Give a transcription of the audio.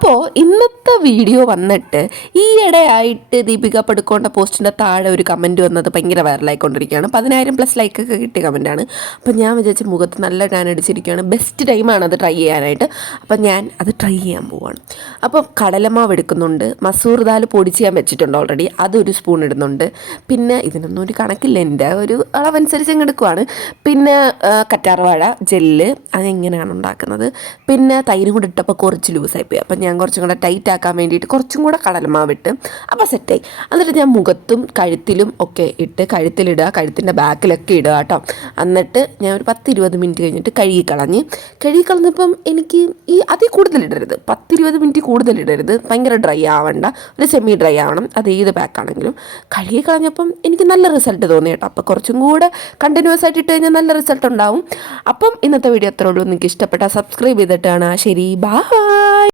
അപ്പോൾ ഇന്നത്തെ വീഡിയോ വന്നിട്ട് ഈയിടെയായിട്ട് ദീപിക പടുക്കോണിൻ്റെ പോസ്റ്റിൻ്റെ താഴെ ഒരു കമൻറ്റ് വന്നത് ഭയങ്കര വൈറലായിക്കൊണ്ടിരിക്കുകയാണ്. 10,000+ ലൈക്കൊക്കെ കിട്ടിയ കമൻറ്റാണ്. അപ്പോൾ ഞാൻ വിചാരിച്ച മുഖത്ത് നല്ല ടാൻ അടിച്ചിരിക്കുകയാണ്, ബെസ്റ്റ് ടൈമാണ് അത് ട്രൈ ചെയ്യാനായിട്ട്. അപ്പം ഞാൻ അത് ട്രൈ ചെയ്യാൻ പോവാണ്. അപ്പം കടലമാവ് എടുക്കുന്നുണ്ട്, മസൂർ ദാൽ പൊടിച്ച് ഞാൻ വെച്ചിട്ടുണ്ട് ഓൾറെഡി, അതൊരു സ്പൂൺ ഇടുന്നുണ്ട്. പിന്നെ ഇതിനൊന്നും ഒരു കണക്കില്ല, എൻ്റെ ഒരു അളവനുസരിച്ച് അങ്ങ് എടുക്കുവാണ്. പിന്നെ കറ്റാർവാഴ ജെല്ല്, അതെങ്ങനെയാണ് ഉണ്ടാക്കുന്നത്. പിന്നെ തൈരും കൂടെ ഇട്ടപ്പോൾ കുറച്ച് ലൂസായിപ്പോയി. അപ്പം ഞാൻ കുറച്ചും കൂടെ ടൈറ്റ് ആക്കാൻ വേണ്ടിയിട്ട് കുറച്ചും കൂടെ കടലമാവിട്ട് അപ്പോൾ സെറ്റായി. എന്നിട്ട് ഞാൻ മുഖത്തും കഴുത്തിലും ഒക്കെ ഇട്ട്, കഴുത്തിലിടുക, കഴുത്തിൻ്റെ ബാക്കിലൊക്കെ ഇടുക കേട്ടോ. എന്നിട്ട് ഞാൻ ഒരു 10-20 മിനിറ്റ് കഴിഞ്ഞിട്ട് കഴുകിക്കളഞ്ഞപ്പം എനിക്ക് അതിൽ കൂടുതലിടരുത്, 10-20 മിനിറ്റ് കൂടുതലിടരുത്, ഭയങ്കര ഡ്രൈ ആവണ്ട, ഒരു സെമി ഡ്രൈ ആവണം. അത് ഏത് ബാക്കാണെങ്കിലും. കഴുകിക്കളഞ്ഞപ്പം എനിക്ക് നല്ല റിസൾട്ട് തോന്നി കേട്ടോ. അപ്പോൾ കുറച്ചും കൂടെ കണ്ടിന്യൂസ് ആയിട്ട് ഇട്ട് കഴിഞ്ഞാൽ നല്ല റിസൾട്ട് ഉണ്ടാവും. അപ്പം ഇന്നത്തെ വീഡിയോ അത്രേ ഉള്ളൂ. നിങ്ങൾക്ക് ഇഷ്ടപ്പെട്ടാൽ സബ്സ്ക്രൈബ് ചെയ്തിട്ടാണ്. ശരി, ബൈ.